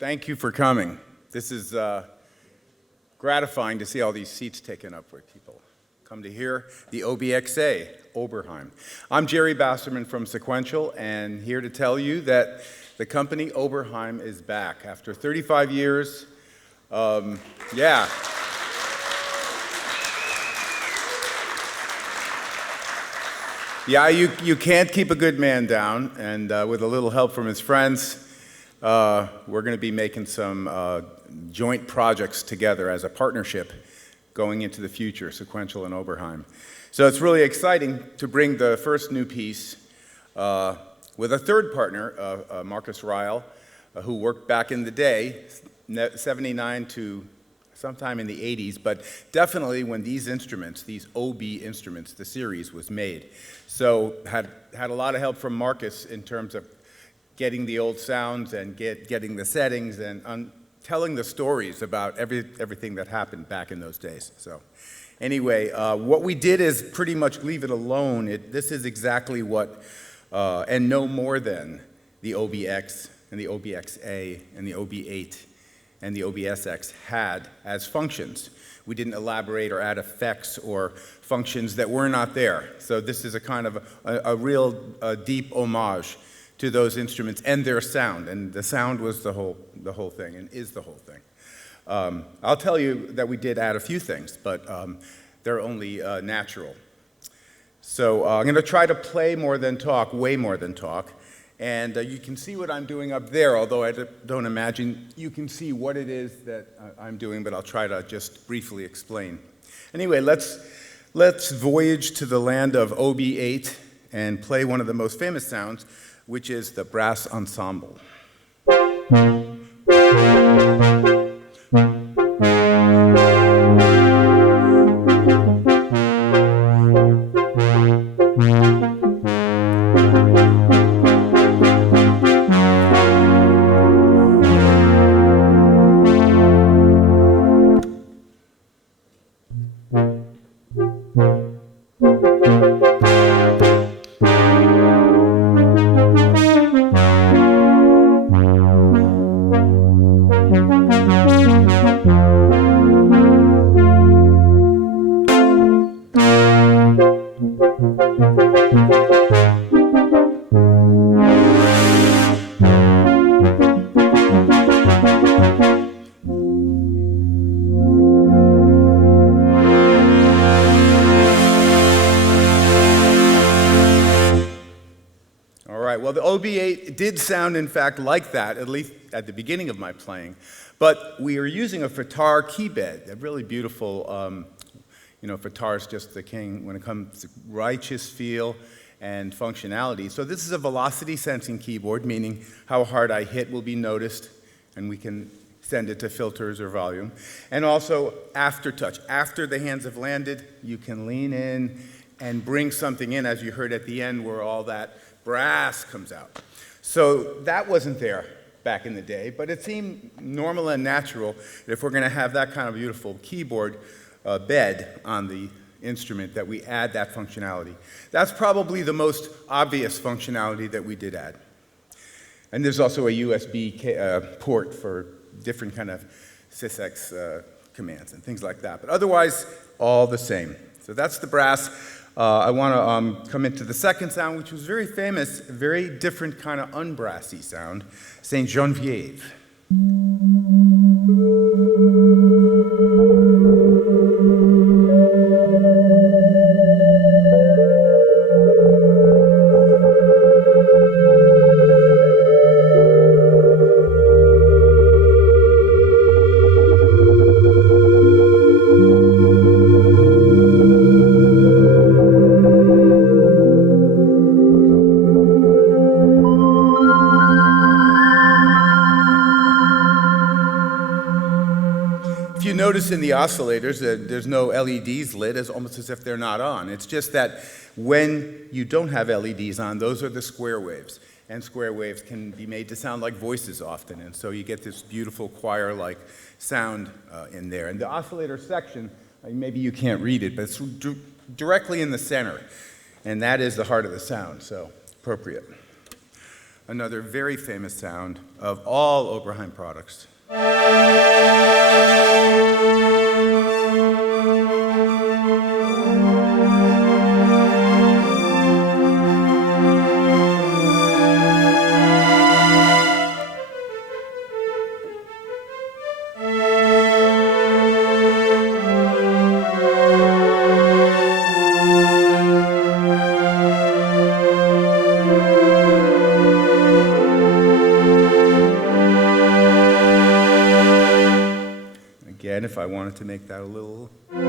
Thank you for coming. This is gratifying to see all these seats taken up where people come to hear the OB-X8, Oberheim. I'm Gerry Bassermann from Sequential, and here to tell you that the company Oberheim is back after 35 years. Yeah. Yeah, you can't keep a good man down, and with a little help from his friends, we're going to be making some joint projects together as a partnership going into the future, Sequential and Oberheim. So it's really exciting to bring the first new piece with a third partner, Marcus Ryle, who worked back in the day, 79 to sometime in the 80s, but definitely when these instruments, these OB instruments, the series was made. So had a lot of help from Marcus in terms of getting the old sounds and getting the settings and telling the stories about everything that happened back in those days. So anyway, what we did is pretty much leave it alone. This is exactly what, and no more than, the OB-X and the OB-X8 and the OB-8 and the OB-S8 had as functions. We didn't elaborate or add effects or functions that were not there. So this is a kind of a real deep homage to those instruments and their sound. And the sound was the whole thing and is the whole thing. I'll tell you that we did add a few things, but they're only natural. So I'm going to try to play more than talk, way more than talk. And you can see what I'm doing up there, although I don't imagine you can see what it is that I'm doing, but I'll try to just briefly explain. Anyway, let's voyage to the land of OB-8 and play one of the most famous sounds, which is the brass ensemble. Well, the OB-8 did sound, in fact, like that, at least at the beginning of my playing. But we are using a Fatar key bed, a really beautiful, Fatar's just the king when it comes to righteous feel and functionality. So this is a velocity sensing keyboard, meaning how hard I hit will be noticed, and we can send it to filters or volume. And also aftertouch. After the hands have landed, you can lean in and bring something in, as you heard at the end, where all that brass comes out. So that wasn't there back in the day, but it seemed normal and natural that if we're going to have that kind of beautiful keyboard bed on the instrument, that we add that functionality. That's probably the most obvious functionality that we did add. And there's also a USB port for different kind of sysx commands and things like that. But otherwise, all the same. So that's the brass. I want to come into the second sound, which was very famous, very different kind of unbrassy sound, Saint Genevieve. Notice in the oscillators that there's no LEDs lit, it's almost as if they're not on. It's just that when you don't have LEDs on, those are the square waves. And square waves can be made to sound like voices often, and so you get this beautiful choir-like sound in there. And the oscillator section, maybe you can't read it, but it's directly in the center. And that is the heart of the sound, so appropriate. another very famous sound of all Oberheim products. Again, if I wanted to make that a little... like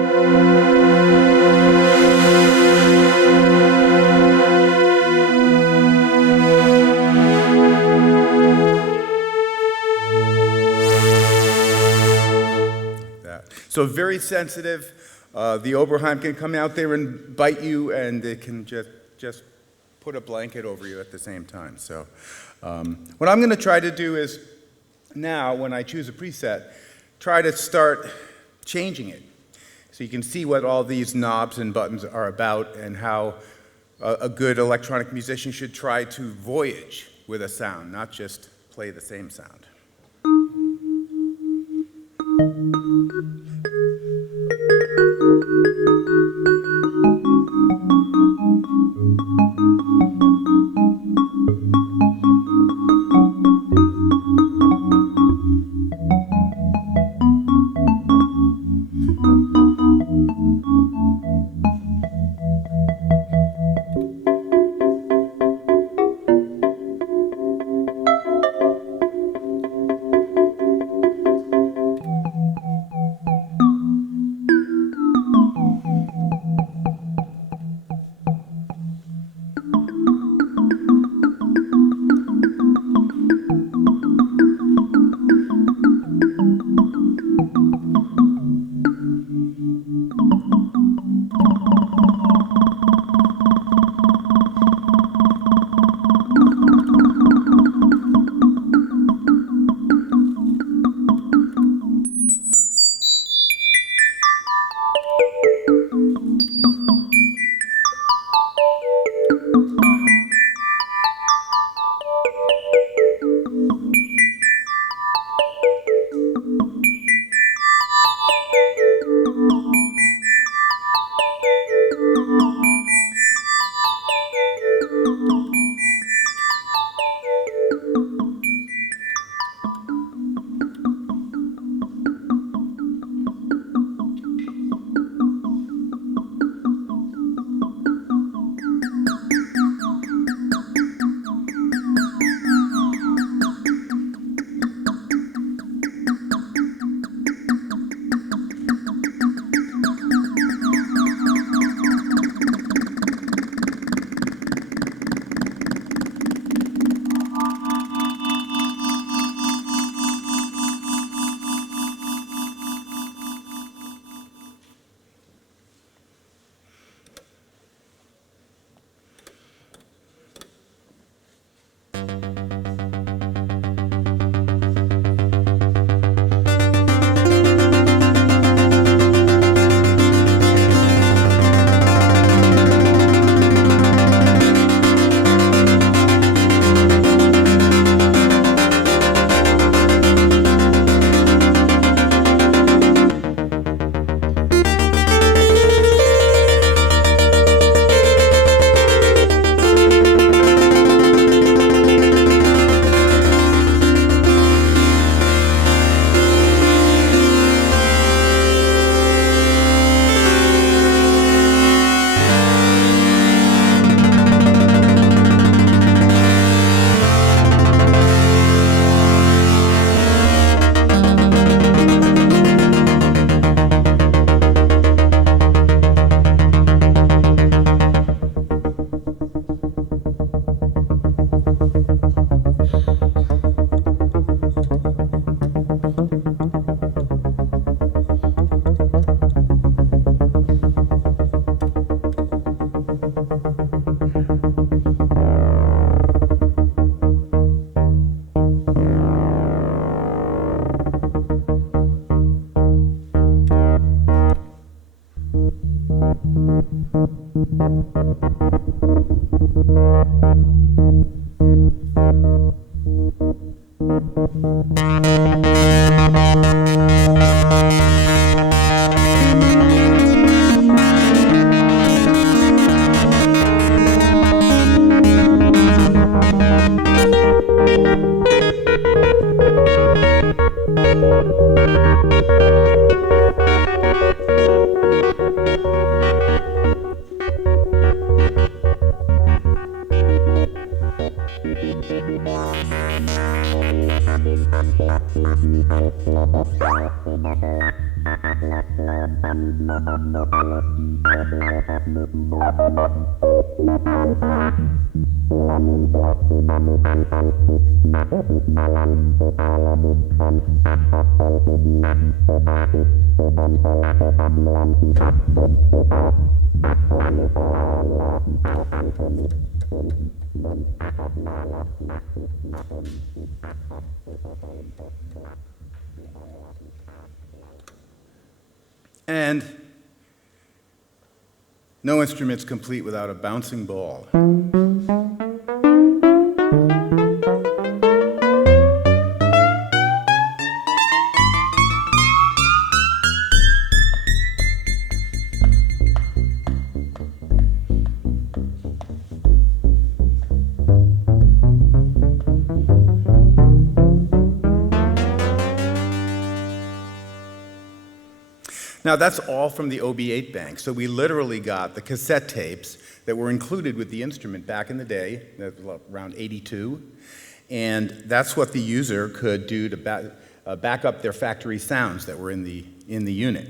that. So very sensitive. The Oberheim can come out there and bite you, and it can just put a blanket over you at the same time. So what I'm going to try to do is now, when I choose a preset, try to start changing it so you can see what all these knobs and buttons are about and how a good electronic musician should try to voyage with a sound, not just play the same sound. And no instrument's complete without a bouncing ball. Now, that's all from the OB-8 bank. So we literally got the cassette tapes that were included with the instrument back in the day, around 82. And that's what the user could do to back up their factory sounds that were in the unit.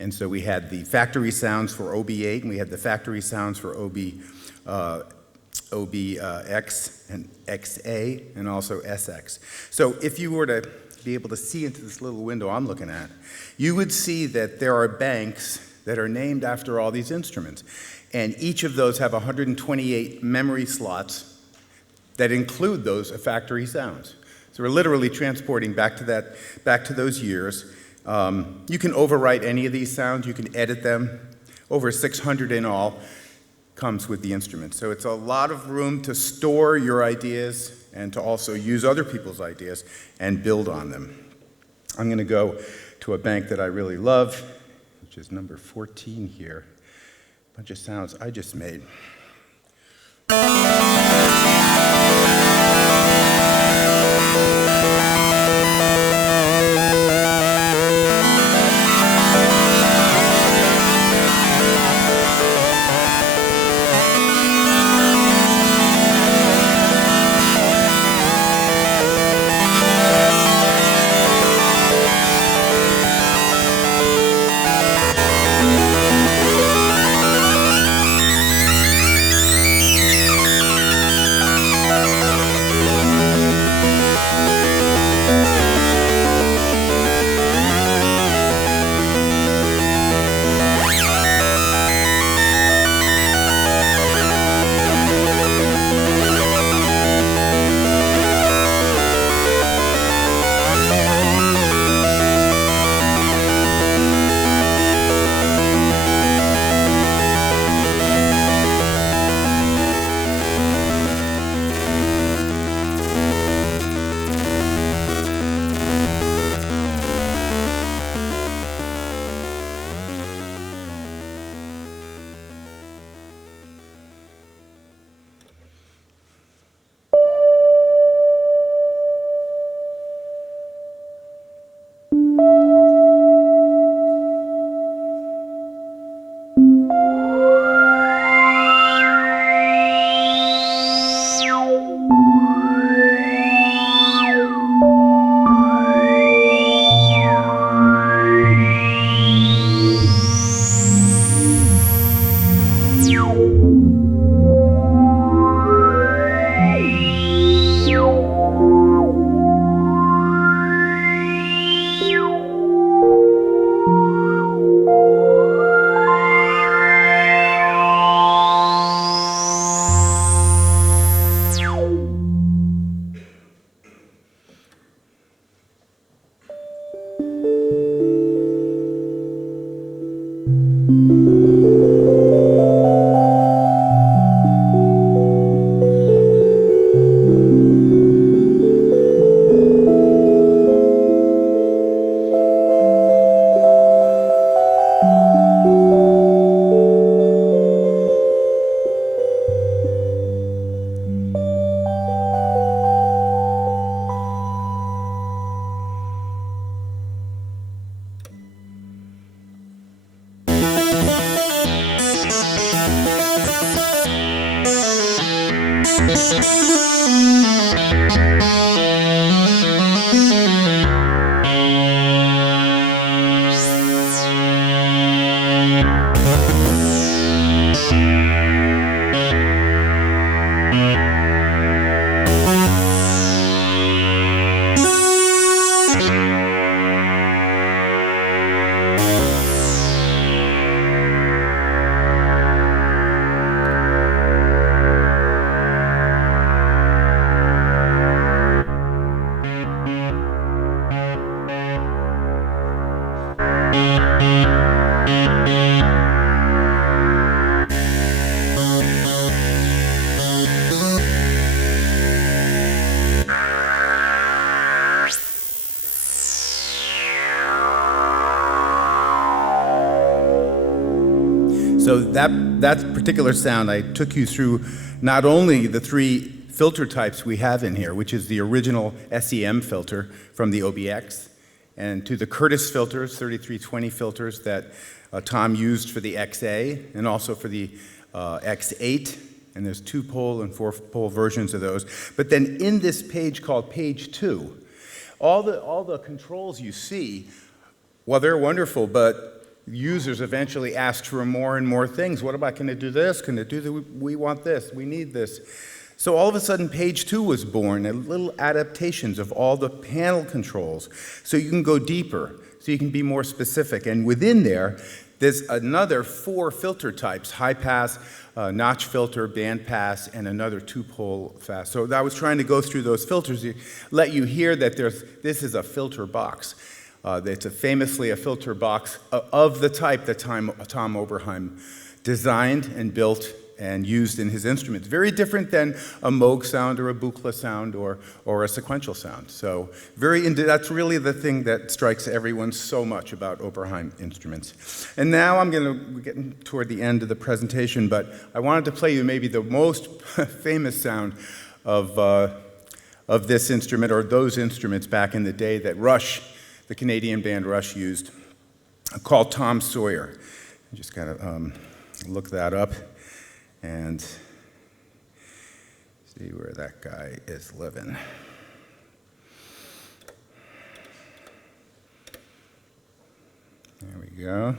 And so we had the factory sounds for OB-8, and we had the factory sounds for OB-X8, and also SX. So if you were to be able to see into this little window I'm looking at, you would see that there are banks that are named after all these instruments. And each of those have 128 memory slots that include those factory sounds. So we're literally transporting back to those years. You can overwrite any of these sounds, you can edit them. Over 600 in all comes with the instrument. So it's a lot of room to store your ideas and to also use other people's ideas and build on them. I'm going to go to a bank that I really love, which is number 14 here. A bunch of sounds I just made. So that particular sound, I took you through not only the three filter types we have in here, which is the original SEM filter from the OB-X, and to the Curtis filters, 3320 filters that Tom used for the XA and also for the X8, and there's 2-pole and 4-pole versions of those. But then in this page called page 2, all the controls you see, well, they're wonderful, but users eventually asked for more and more things. What about, can it do this? Can it do that? We want this, we need this. So all of a sudden, page 2 was born, and little adaptations of all the panel controls. So you can go deeper, so you can be more specific. And within there, there's another 4 filter types: high pass, notch filter, band pass, and another 2-pole fast. So I was trying to go through those filters to let you hear that this is a filter box. It's famously a filter box of the type that Tom Oberheim designed and built and used in his instruments. Very different than a Moog sound or a Buchla sound or a sequential sound. So that's really the thing that strikes everyone so much about Oberheim instruments. And now we're getting toward the end of the presentation, but I wanted to play you maybe the most famous sound of this instrument, or those instruments back in the day that Rush, the Canadian band Rush, used, called Tom Sawyer. I just gotta look that up and see where that guy is living. There we go.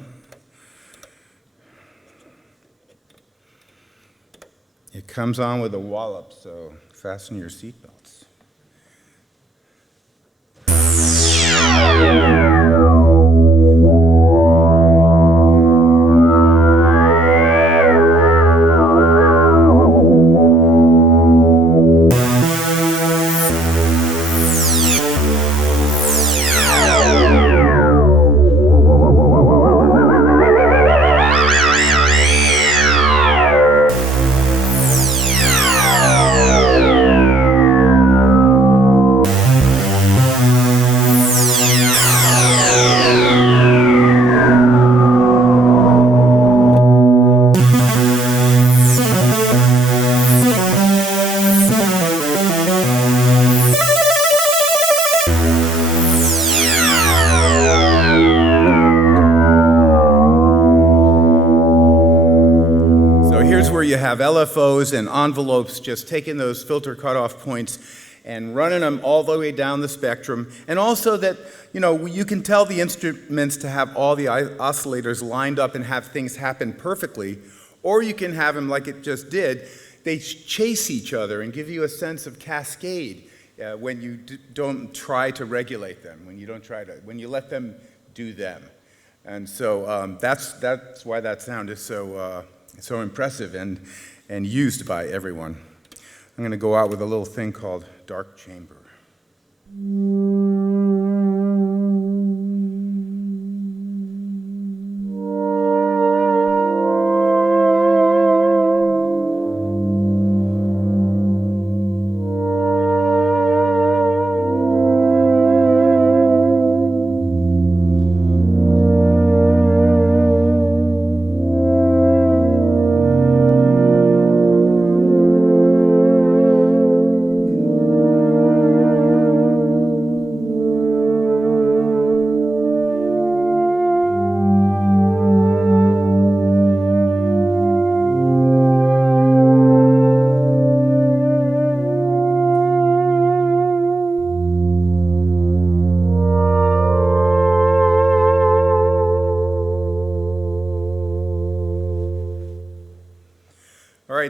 It comes on with a wallop, so fasten your seatbelts. You have LFOs and envelopes, just taking those filter cutoff points and running them all the way down the spectrum. And also that, you can tell the instruments to have all the oscillators lined up and have things happen perfectly, or you can have them like it just did. They chase each other and give you a sense of cascade when you don't try to regulate them, when you let them do them. And so that's why that sound is so impressive and used by everyone. I'm going to go out with a little thing called Dark Chamber.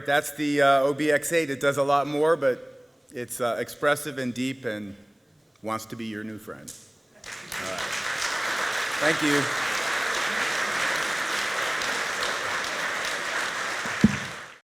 That's the OB-X8. It does a lot more, but it's expressive and deep and wants to be your new friend. All right. Thank you.